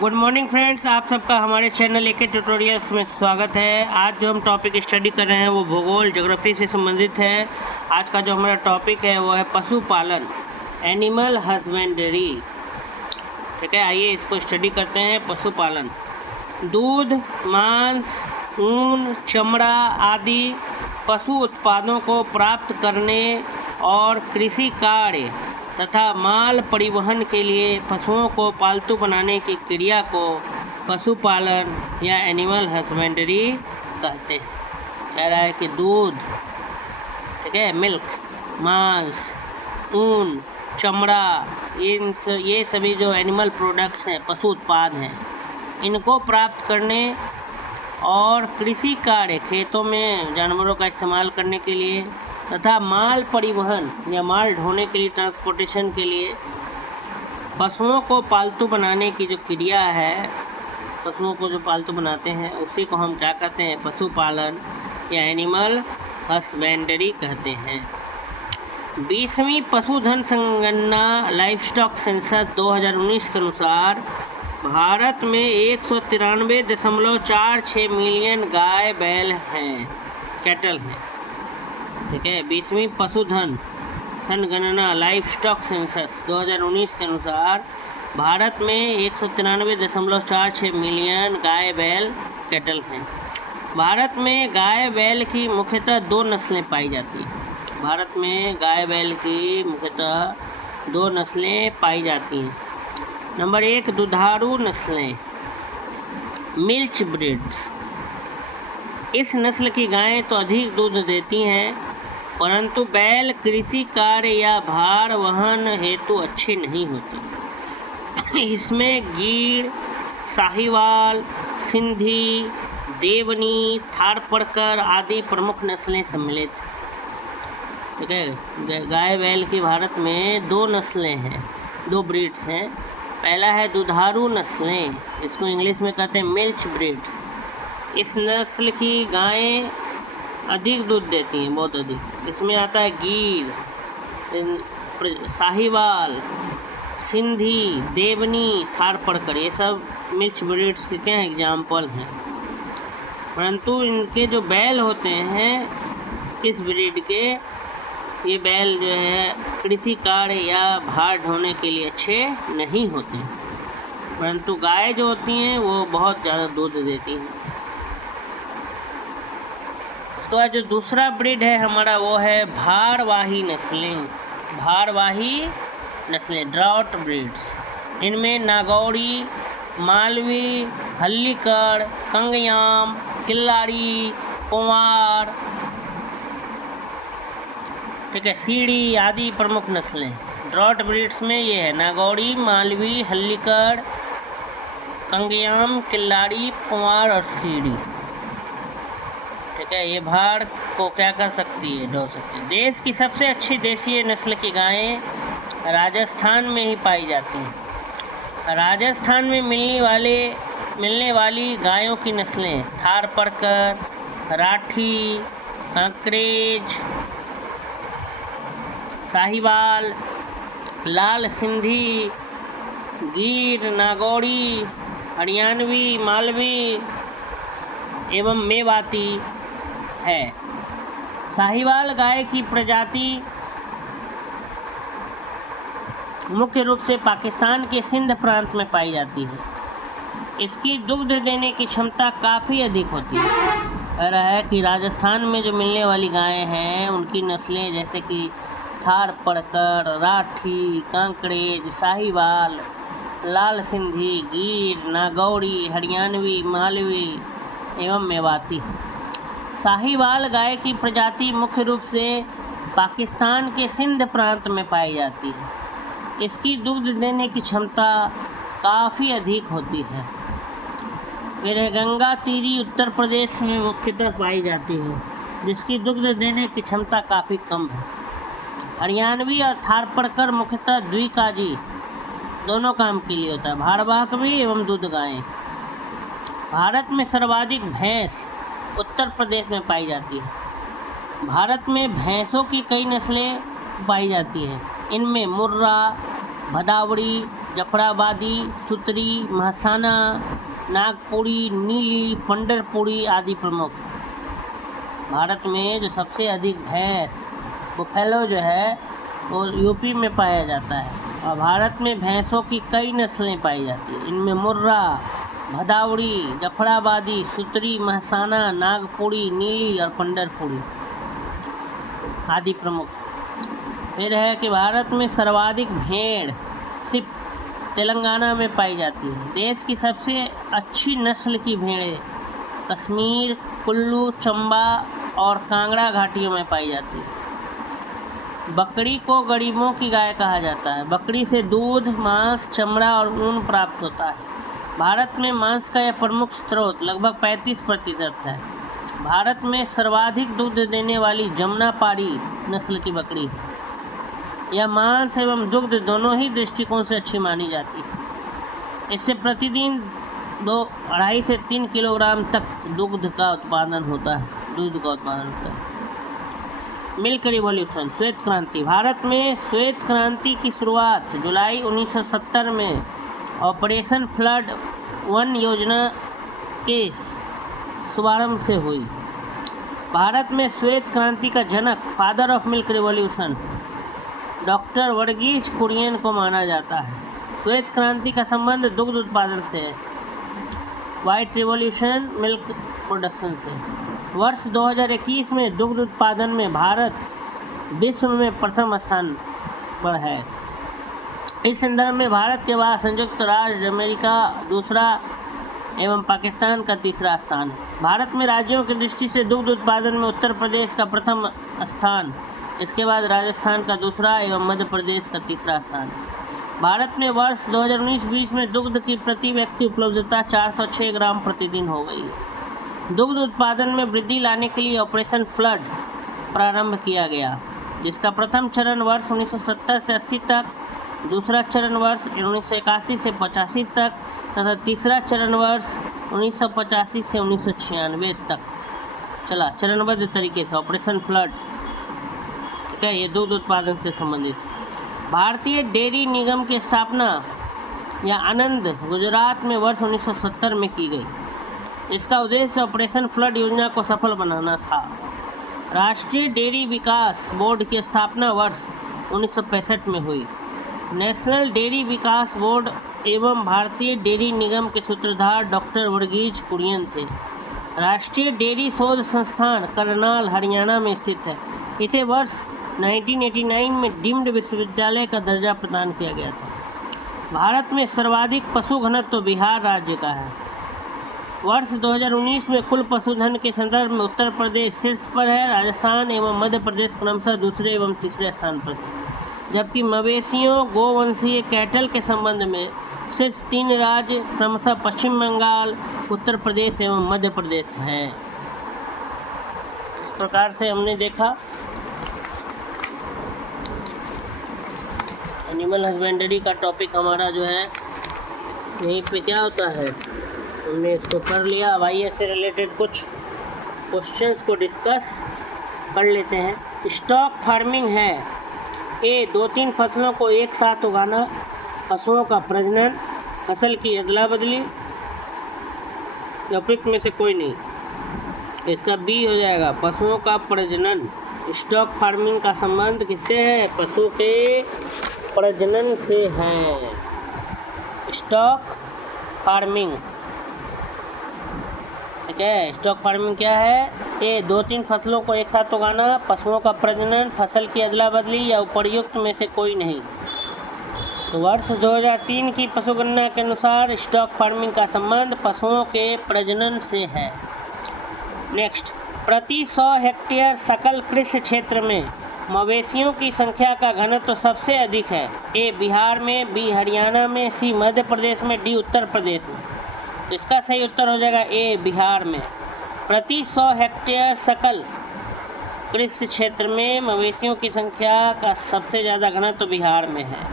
Good morning friends, आप सबका हमारे चैनल एके ट्यूटोरियल्स में स्वागत है। आज जो हम टॉपिक स्टडी कर रहे हैं वो भूगोल ज्योग्राफी से संबंधित है। आज का जो हमारा टॉपिक है वो है पशुपालन, एनिमल हस्बेंड्री। ठीक है, आइए इसको स्टडी करते हैं। पशुपालन दूध, मांस, ऊन, चमड़ा आदि पशु उत्पादों को प्राप्त करने और कृषि कार्य तथा माल परिवहन के लिए पशुओं को पालतू बनाने की क्रिया को पशुपालन या एनिमल हस्बेंड्री कहते हैं। कह रहा है कि दूध, ठीक है, मिल्क, मांस, ऊन, चमड़ा, ये सभी जो एनिमल प्रोडक्ट्स हैं, पशु उत्पाद हैं, इनको प्राप्त करने और कृषि कार्य, खेतों में जानवरों का इस्तेमाल करने के लिए तथा माल परिवहन या माल ढोने के लिए, ट्रांसपोर्टेशन के लिए पशुओं को पालतू बनाने की जो क्रिया है, पशुओं को जो पालतू बनाते हैं उसी को हम क्या कहते हैं? पशुपालन या एनिमल हस्बेंड्री कहते हैं। 20वीं पशुधन संगणना लाइवस्टॉक सेंसस 2019 के अनुसार भारत में 193.46 मिलियन गाय बैल हैं, कैटल हैं। ठीक है, 20वीं पशुधन संगणना लाइवस्टॉक सेंसस 2019 के अनुसार भारत में 193.46 मिलियन गाय बैल कैटल हैं। भारत में गाय बैल की मुख्यतः दो नस्लें पाई जाती हैं। भारत में गाय बैल की मुख्यतः दो नस्लें पाई जाती हैं। नंबर 1, दुधारू नस्लें, मिल्च ब्रीड्स। इस नस्ल की गायें तो अधिक दूध देती हैं, परंतु बैल कृषि कार्य या भार वहन हेतु अच्छी नहीं होती। इसमें गीर, साहिवाल, सिंधी, देवनी, थारपरकर आदि प्रमुख नस्लें सम्मिलित। ठीक है, गाय बैल की भारत में दो नस्लें हैं, दो ब्रीड्स हैं। पहला है दुधारू नस्लें, इसको इंग्लिश में कहते हैं मिल्च ब्रीड्स। इस नस्ल की गायें अधिक दूध देती हैं, बहुत अधिक। इसमें आता है गीर, साहिवाल, सिंधी, देवनी, थारपरकर, ये सब मिल्च ब्रीड्स के क्या एग्जाम्पल हैं। परंतु इनके जो बैल होते हैं इस ब्रीड के, ये बैल जो है कृषि कार्य या भार ढोने के लिए अच्छे नहीं होते, परंतु गाय जो होती हैं वो बहुत ज़्यादा दूध देती हैं। उसके बाद जो दूसरा ब्रीड है हमारा वो है भारवाही नस्लें। भारवाही नस्लें, ड्राउट ब्रीड्स। इनमें नागौरी, मालवी, हल्लीकर, कंगयाम, किल्लारी, कुंवार, ठीक है, सीढ़ी आदि प्रमुख नस्लें। ड्राउट ब्रीड्स में ये है नागौरी, मालवी, हल्लीकर, कंगयाम, किल्लारी, कुंवार और सीढ़ी। ठीक है, ये भार को क्या कर सकती है? ढो सकती है। देश की सबसे अच्छी देशीय नस्ल की गायें राजस्थान में ही पाई जाती हैं। राजस्थान में मिलने वाली गायों की नस्लें थारपरकर, राठी, कांकरेज, साहिवाल, लाल सिंधी, गीर, नागौरी, हरियाणवी, मालवी एवं मेवाती है। साहिवाल गाय की प्रजाति मुख्य रूप से पाकिस्तान के सिंध प्रांत में पाई जाती है। इसकी दुग्ध देने की क्षमता काफ़ी अधिक होती है। कह रहा है कि राजस्थान में जो मिलने वाली गायें हैं उनकी नस्लें जैसे कि थारपरकर, राठी, कांकरेज, साहिवाल, लाल सिंधी, गीर, नागौरी, हरियाणवी, मालवी एवं मेवाती। साहिवाल गाय की प्रजाति मुख्य रूप से पाकिस्तान के सिंध प्रांत में पाई जाती है। इसकी दुग्ध देने की क्षमता काफ़ी अधिक होती है। फिर गंगा तीरी उत्तर प्रदेश में मुख्यतः पाई जाती है, जिसकी दुग्ध देने की क्षमता काफ़ी कम है। हरियाणवी और थारपरकर मुख्यतः द्विकाजी, दोनों काम के लिए होता है, भारवाहक भी एवं दूध गायें। भारत में सर्वाधिक भैंस उत्तर प्रदेश में पाई जाती है। भारत में भैंसों की कई नस्लें पाई जाती हैं। इनमें मुर्रा, भदावड़ी, जफराबादी, सुतरी, महसाना, नागपुरी, नीली, पंढरपुरी आदि प्रमुख। भारत में जो सबसे अधिक भैंस बुफेलो जो है वो यूपी में पाया जाता है और भारत में भैंसों की कई नस्लें पाई जाती हैं। इनमें मुर्रा, भदावड़ी, जफराबादी, सुतरी, महसाना, नागपुरी, नीली और पंढरपुरी आदि प्रमुख। फिर है कि भारत में सर्वाधिक भेड़ सिर्फ तेलंगाना में पाई जाती है। देश की सबसे अच्छी नस्ल की भेड़ें कश्मीर, कुल्लू, चंबा और कांगड़ा घाटियों में पाई जाती है। बकरी को गरीबों की गाय कहा जाता है। बकरी से दूध, मांस, चमड़ा और ऊन प्राप्त होता है। भारत में मांस का यह प्रमुख स्रोत लगभग 35% है। भारत में सर्वाधिक दूध देने वाली जमुनापारी नस्ल की बकरी है। यह मांस एवं दुग्ध दोनों ही दृष्टिकोण से अच्छी मानी जाती है। इससे प्रतिदिन 2.5 से 3 किलोग्राम तक दूध का उत्पादन होता है। मिल्क रिवॉल्यूशन, श्वेत क्रांति। भारत में श्वेत क्रांति की शुरुआत जुलाई 1970 में ऑपरेशन फ्लड 1 योजना के शुभारंभ से हुई। भारत में श्वेत क्रांति का जनक, father of milk revolution, doctor Verghese Kurien को माना जाता है। श्वेत क्रांति का संबंध दुग्ध उत्पादन से है, व्हाइट रिवॉल्यूशन मिल्क प्रोडक्शन से। वर्ष 2021 में दुग्ध उत्पादन में भारत विश्व में प्रथम स्थान पर है। इस संदर्भ में भारत के बाद संयुक्त राज्य अमेरिका दूसरा एवं पाकिस्तान का तीसरा स्थान है। भारत में राज्यों की दृष्टि से दुग्ध उत्पादन में उत्तर प्रदेश का प्रथम स्थान, इसके बाद राजस्थान का दूसरा एवं मध्य प्रदेश का तीसरा स्थान है। भारत में वर्ष 2019-20 में दुग्ध की प्रति व्यक्ति उपलब्धता 406 ग्राम प्रतिदिन हो गई है। दुग्ध उत्पादन में वृद्धि लाने के लिए ऑपरेशन फ्लड प्रारंभ किया गया, जिसका प्रथम चरण वर्ष 1970 से 80 तक, दूसरा चरण वर्ष 1981 से 85 तक तथा तीसरा चरण वर्ष 1985 से 1996 तक चला। चरणबद्ध तरीके से ऑपरेशन फ्लड, ठीक है, ये दुग्ध उत्पादन से संबंधित। भारतीय डेयरी निगम की स्थापना या आनंद गुजरात में वर्ष 1970 में की गई। इसका उद्देश्य ऑपरेशन फ्लड योजना को सफल बनाना था। राष्ट्रीय डेयरी विकास बोर्ड की स्थापना वर्ष 1965 में हुई। नेशनल डेयरी विकास बोर्ड एवं भारतीय डेयरी निगम के सूत्रधार डॉक्टर वर्गीज कुरियन थे। राष्ट्रीय डेयरी शोध संस्थान करनाल, हरियाणा में स्थित है। इसे वर्ष 1989 में डीम्ड विश्वविद्यालय का दर्जा प्रदान किया गया था। भारत में सर्वाधिक पशु घनत्व बिहार राज्य का है। वर्ष 2019 में कुल पशुधन के संदर्भ में उत्तर प्रदेश शीर्ष पर है। राजस्थान एवं मध्य प्रदेश क्रमशः दूसरे एवं तीसरे स्थान पर थे, जबकि मवेशियों गोवंशीय कैटल के संबंध में शीर्ष 3 राज्य क्रमशः पश्चिम बंगाल, उत्तर प्रदेश एवं मध्य प्रदेश हैं। इस प्रकार से हमने देखा एनिमल हस्बेंड्री का टॉपिक हमारा जो है यहीं पे क्या होता है, हमने इसको कर लिया। अब आइए इससे रिलेटेड कुछ क्वेश्चंस को डिस्कस कर लेते हैं। स्टॉक फार्मिंग है ए 2-3 फसलों को एक साथ उगाना, पशुओं का प्रजनन, फसल की अदला बदली, उपयुक्त में से कोई नहीं। इसका बी हो जाएगा, पशुओं का प्रजनन। स्टॉक फार्मिंग का संबंध किससे है? पशु के प्रजनन से है। स्टॉक फार्मिंग, ठीक है। स्टॉक फार्मिंग क्या है? ए 2-3 फसलों को एक साथ उगाना, पशुओं का प्रजनन, फसल की अदला बदली या उपर्युक्त में से कोई नहीं। तो वर्ष 2003 की पशुगणना के अनुसार स्टॉक फार्मिंग का संबंध पशुओं के प्रजनन से है। नेक्स्ट, प्रति 100 हेक्टेयर सकल कृषि क्षेत्र में मवेशियों की संख्या का घनत्व सबसे अधिक है। ए बिहार में, बी हरियाणा में, सी मध्य प्रदेश में, डी उत्तर प्रदेश में। तो इसका सही उत्तर हो जाएगा ए बिहार में। प्रति 100 हेक्टेयर सकल कृषि क्षेत्र में मवेशियों की संख्या का सबसे ज़्यादा घनत्व बिहार में है।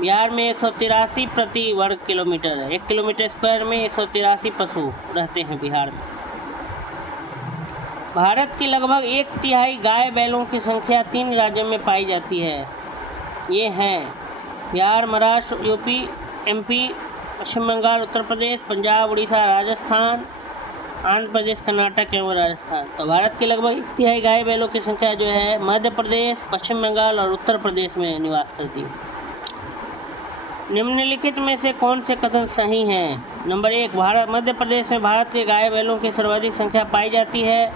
बिहार में 183 प्रति वर्ग किलोमीटर है। 1 किलोमीटर स्क्वायर में 183 पशु रहते हैं बिहार में। भारत की लगभग 1/3 गाय बैलों की संख्या 3 राज्यों में पाई जाती है। ये हैं बिहार, महाराष्ट्र, यूपी, एमपी, पश्चिम बंगाल, उत्तर प्रदेश, पंजाब, उड़ीसा, राजस्थान, आंध्र प्रदेश, कर्नाटक एवं राजस्थान। तो भारत की लगभग 1/3 गाय बैलों की संख्या जो है मध्य प्रदेश, पश्चिम बंगाल और उत्तर प्रदेश में निवास करती है। निम्नलिखित में से कौन से कथन सही हैं? नंबर 1, मध्य प्रदेश में भारत के गाय बैलों की सर्वाधिक संख्या पाई जाती है।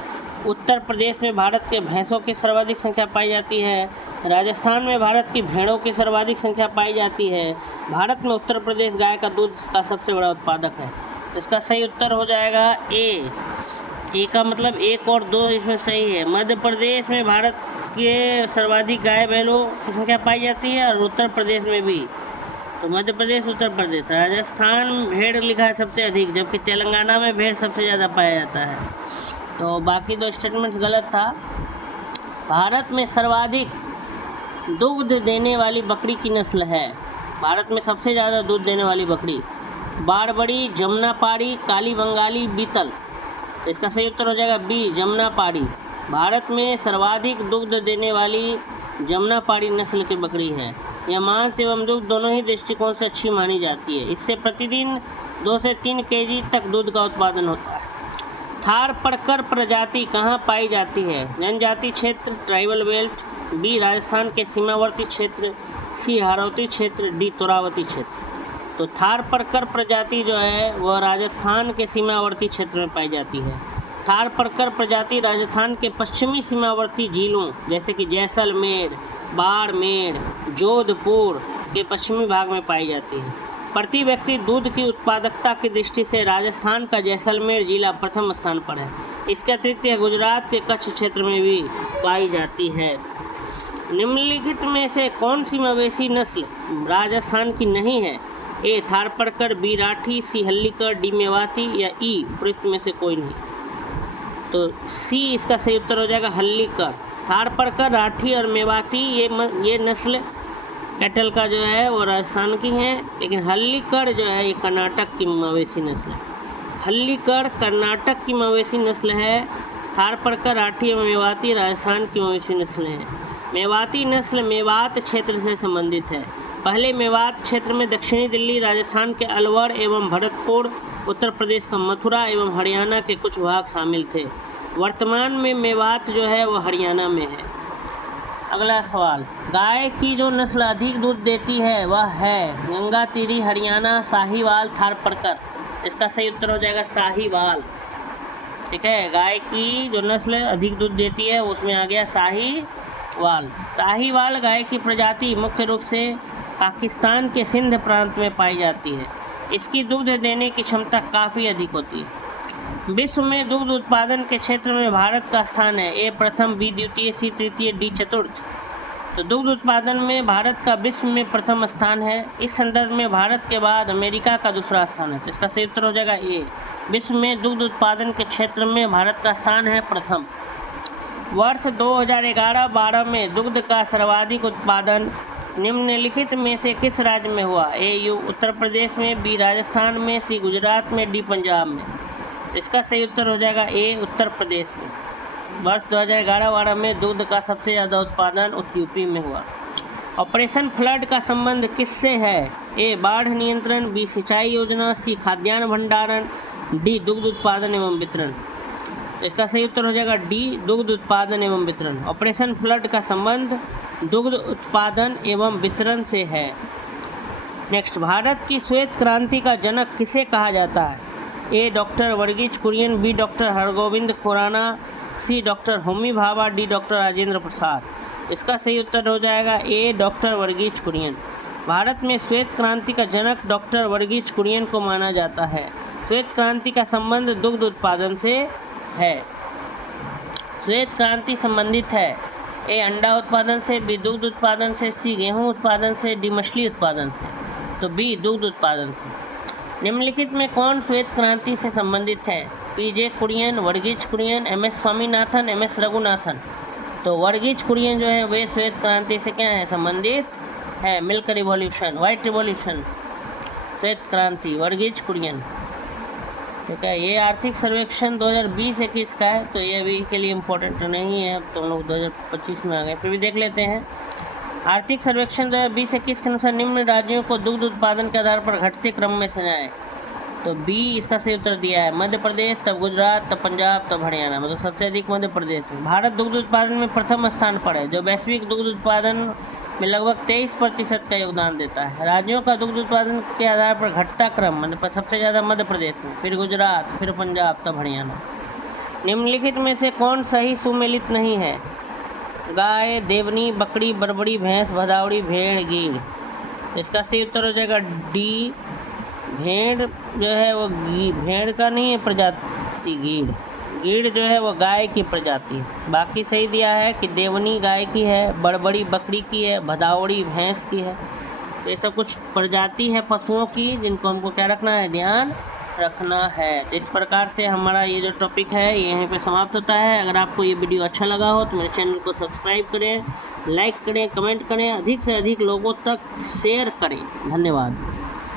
उत्तर प्रदेश में भारत के भैंसों की सर्वाधिक संख्या पाई जाती है। राजस्थान में भारत की भेड़ों की सर्वाधिक संख्या पाई जाती है। भारत में उत्तर प्रदेश गाय का दूध का सबसे बड़ा उत्पादक है। इसका सही उत्तर हो जाएगा ए का मतलब 1 और 2 इसमें सही है। मध्य प्रदेश में भारत के सर्वाधिक गाय बैलों की संख्या पाई जाती है और उत्तर प्रदेश में भी। तो मध्य प्रदेश, उत्तर प्रदेश। राजस्थान में भेड़ लिखा है सबसे अधिक, जबकि तेलंगाना में भेड़ सबसे ज़्यादा पाया जाता है। तो बाकी 2 स्टेटमेंट्स गलत था। भारत में सर्वाधिक दूध देने वाली बकरी की नस्ल है। भारत में सबसे ज़्यादा दूध देने वाली बकरी बारबड़ी, जमुनापाड़ी, काली बंगाली, बीतल। इसका सही उत्तर हो जाएगा बी, जमुनापाड़ी। भारत में सर्वाधिक दुग्ध देने वाली जमुनापाड़ी नस्ल की बकरी है। यह मांस एवं दूध दोनों ही दृष्टिकोण से अच्छी मानी जाती है। इससे प्रतिदिन 2 से 3 केजी तक दूध का उत्पादन होता है। थारपरकर प्रजाति कहाँ पाई जाती है? जनजाति क्षेत्र, ट्राइबल बेल्ट, बी राजस्थान के सीमावर्ती क्षेत्र, सी हारौती क्षेत्र, डी तुरावती क्षेत्र। तो थारपरकर प्रजाति जो है वह राजस्थान के सीमावर्ती क्षेत्र में पाई जाती है। थारपरकर प्रजाति राजस्थान के पश्चिमी सीमावर्ती जिलों जैसे कि जैसलमेर, बाड़मेर, जोधपुर के पश्चिमी भाग में पाई जाती है। प्रति व्यक्ति दूध की उत्पादकता की दृष्टि से राजस्थान का जैसलमेर जिला प्रथम स्थान पर है। इसके अतिरिक्त यह गुजरात के कच्छ क्षेत्र में भी पाई जाती है। निम्नलिखित में से कौन सी मवेशी नस्ल राजस्थान की नहीं है? ए थारपरकर, बी राठी, सी हल्लीकर, डी मेवाती या ई उपयुक्त में से कोई नहीं। तो सी इसका सही उत्तर हो जाएगा हल्लीकर। थारपरकर, राठी और मेवाती ये नस्ल कैटल का जो है वो राजस्थान की हैं, लेकिन हल्लीकर जो है ये कर्नाटक की मवेशी नस्ल है। हल्लीकर कर्नाटक की मवेशी नस्ल है। थारपरकर, राठी और मेवाती राजस्थान की मवेशी नस्ल हैं। मेवाती नस्ल मेवात क्षेत्र से संबंधित है। पहले मेवात क्षेत्र में दक्षिणी दिल्ली, राजस्थान के अलवर एवं भरतपुर, उत्तर प्रदेश का मथुरा एवं हरियाणा के कुछ भाग शामिल थे। वर्तमान में मेवात जो है वो हरियाणा में है। अगला सवाल, गाय की जो नस्ल अधिक दूध देती है वह है गंगातीरी, हरियाणा, साहीवाल, थारपरकर। इसका सही उत्तर हो जाएगा साहीवाल। ठीक है, गाय की जो नस्ल अधिक दूध देती है उसमें आ गया साहीवाल। साहीवाल गाय की प्रजाति मुख्य रूप से पाकिस्तान के सिंध प्रांत में पाई जाती है। इसकी दूध देने की क्षमता काफ़ी अधिक होती है। विश्व में दुग्ध उत्पादन के क्षेत्र में भारत का स्थान है। ए प्रथम, बी द्वितीय, सी तृतीय, डी चतुर्थ। तो दुग्ध उत्पादन में भारत का विश्व में प्रथम स्थान है। इस संदर्भ में भारत के बाद अमेरिका का दूसरा स्थान है। तो इसका सही उत्तर हो जाएगा ए, विश्व में दुग्ध उत्पादन के क्षेत्र में भारत का स्थान है प्रथम। वर्ष 2011-12 में दुग्ध का सर्वाधिक उत्पादन निम्नलिखित में से किस राज्य में हुआ? ए उत्तर प्रदेश में, बी राजस्थान में, सी गुजरात में, डी पंजाब में। इसका सही उत्तर हो जाएगा ए, उत्तर प्रदेश में। वर्ष 2011-12 में दूध का सबसे ज़्यादा उत्पादन यूपी में हुआ। ऑपरेशन फ्लड का संबंध किससे है? ए बाढ़ नियंत्रण, बी सिंचाई योजना, सी खाद्यान्न भंडारण, डी दुग्ध उत्पादन एवं वितरण। इसका सही उत्तर हो जाएगा डी, दुग्ध उत्पादन एवं वितरण। ऑपरेशन फ्लड का संबंध दुग्ध उत्पादन एवं वितरण से है। नेक्स्ट, भारत की श्वेत क्रांति का जनक किसे कहा जाता है? A doctor Verghese Kurien, B doctor Hargobind Khorana, C doctor Homi Bhabha, D doctor Rajendra Prasad. इसका सही उत्तर हो जाएगा ए, डॉक्टर वर्गीज कुरियन। भारत में श्वेत क्रांति का जनक डॉक्टर वर्गीज कुरियन को माना जाता है। श्वेत क्रांति का संबंध दुग्ध उत्पादन से है। श्वेत क्रांति संबंधित है ए अंडा उत्पादन से, बी दुग्ध उत्पादन से, सी गेहूं उत्पादन से, डी मछली उत्पादन से। तो बी दुग्ध उत्पादन से। निम्नलिखित में कौन श्वेत क्रांति से संबंधित है? पीजे कुरियन, वर्गीज कुरियन, एम.एस. स्वामीनाथन, एम.एस. रघुनाथन। तो वर्गीज कुरियन जो है वे श्वेत क्रांति से क्या है संबंधित है? मिल्क रिवॉल्यूशन, वाइट रिवॉल्यूशन, श्वेत क्रांति, वर्गीज कुरियन। ठीक है, ये आर्थिक सर्वेक्षण 2020-21 का है, तो ये अभी के लिए इम्पोर्टेंट नहीं है। अब तो हम लोग 2025 में आ गए, फिर भी देख लेते हैं। आर्थिक सर्वेक्षण 2020-21 के अनुसार निम्न राज्यों को दुग्ध उत्पादन के आधार पर घटते क्रम में सजाएं। तो बी इसका सही उत्तर दिया है, मध्य प्रदेश, तब गुजरात, तब पंजाब, तब हरियाणा। मतलब सबसे अधिक मध्य प्रदेश में। भारत दुग्ध उत्पादन में प्रथम स्थान पर है, जो वैश्विक दुग्ध उत्पादन में लगभग 23% का योगदान देता है। राज्यों का दुग्ध उत्पादन के आधार पर घटता क्रम, मतलब सबसे ज़्यादा मध्य प्रदेश में, फिर गुजरात, फिर पंजाब, तब हरियाणा। निम्नलिखित में से कौन सही सुमेलित नहीं है? गाय, देवनी, बकरी, बरबड़ी, भैंस, भदावड़ी, भेड़, गीड़। इसका सही उत्तर हो जाएगा डी। भेड़ जो है वो भेड़ का नहीं है प्रजाति, गीड़ जो है वो गाय की प्रजाति है। बाकी सही दिया है कि देवनी गाय की है, बड़बड़ी बकरी की है, भदावड़ी भैंस की है। तो ये सब कुछ प्रजाति है पशुओं की, जिनको हमको क्या रखना है, ध्यान रखना है। तो इस प्रकार से हमारा ये जो टॉपिक है यहीं पे समाप्त होता है। अगर आपको ये वीडियो अच्छा लगा हो तो मेरे चैनल को सब्सक्राइब करें, लाइक करें, कमेंट करें, अधिक से अधिक लोगों तक शेयर करें। धन्यवाद।